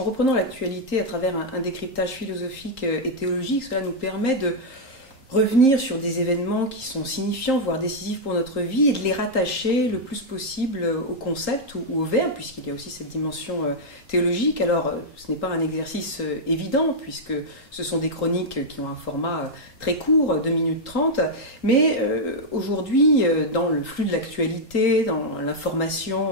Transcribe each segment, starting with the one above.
En reprenant l'actualité à travers un décryptage philosophique et théologique, cela nous permet de revenir sur des événements qui sont signifiants, voire décisifs pour notre vie, et de les rattacher le plus possible au concept ou au verbe, puisqu'il y a aussi cette dimension théologique. Alors, ce n'est pas un exercice évident, puisque ce sont des chroniques qui ont un format très court, 2 minutes 30, mais aujourd'hui, dans le flux de l'actualité, dans l'information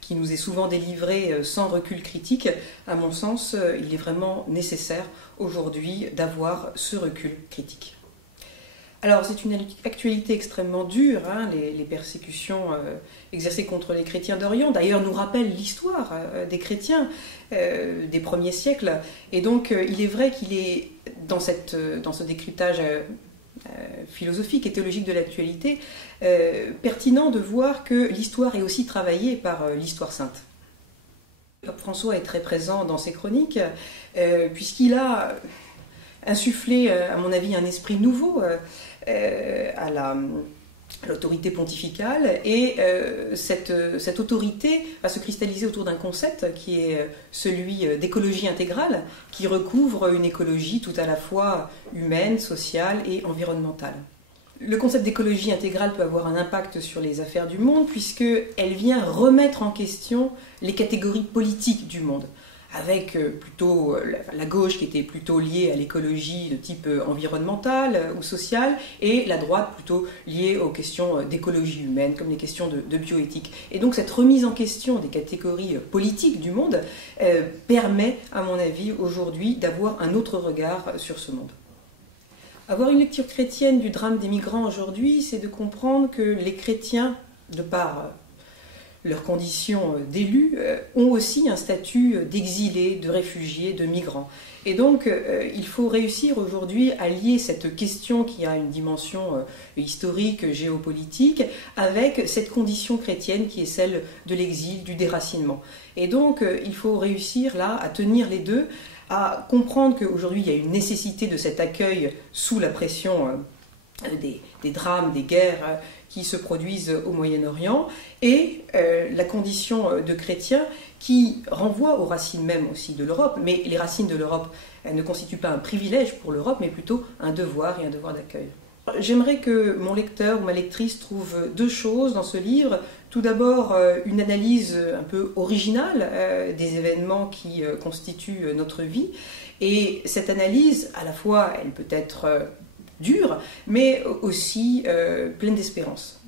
qui nous est souvent délivrée sans recul critique, à mon sens, il est vraiment nécessaire aujourd'hui d'avoir ce recul critique. Alors, c'est une actualité extrêmement dure, hein, les persécutions exercées contre les chrétiens d'Orient, d'ailleurs, nous rappellent l'histoire des chrétiens des premiers siècles. Et donc, il est vrai qu'il est, dans ce décryptage philosophique et théologique de l'actualité, pertinent de voir que l'histoire est aussi travaillée par l'histoire sainte. Pape François est très présent dans ses chroniques, puisqu'il a insufflé, à mon avis, un esprit nouveau à l'autorité pontificale, et cette autorité va se cristalliser autour d'un concept qui est celui d'écologie intégrale, qui recouvre une écologie tout à la fois humaine, sociale et environnementale. Le concept d'écologie intégrale peut avoir un impact sur les affaires du monde, puisqu'elle vient remettre en question les catégories politiques du monde, avec plutôt la gauche qui était plutôt liée à l'écologie de type environnemental ou social, et la droite plutôt liée aux questions d'écologie humaine, comme les questions de bioéthique. Et donc cette remise en question des catégories politiques du monde permet, à mon avis, aujourd'hui d'avoir un autre regard sur ce monde. Avoir une lecture chrétienne du drame des migrants aujourd'hui, c'est de comprendre que les chrétiens, de par leurs conditions d'élus, ont aussi un statut d'exilés, de réfugiés, de migrants. Et donc, il faut réussir aujourd'hui à lier cette question qui a une dimension historique, géopolitique, avec cette condition chrétienne qui est celle de l'exil, du déracinement. Et donc, il faut réussir là à tenir les deux, à comprendre qu'aujourd'hui, il y a une nécessité de cet accueil sous la pression des drames, des guerres qui se produisent au Moyen-Orient, et la condition de chrétien qui renvoie aux racines même aussi de l'Europe, mais les racines de l'Europe ne constituent pas un privilège pour l'Europe, mais plutôt un devoir et un devoir d'accueil. J'aimerais que mon lecteur ou ma lectrice trouve 2 choses dans ce livre. Tout d'abord, une analyse un peu originale des événements qui constituent notre vie, et cette analyse, à la fois, elle peut être dure, mais aussi pleine d'espérance.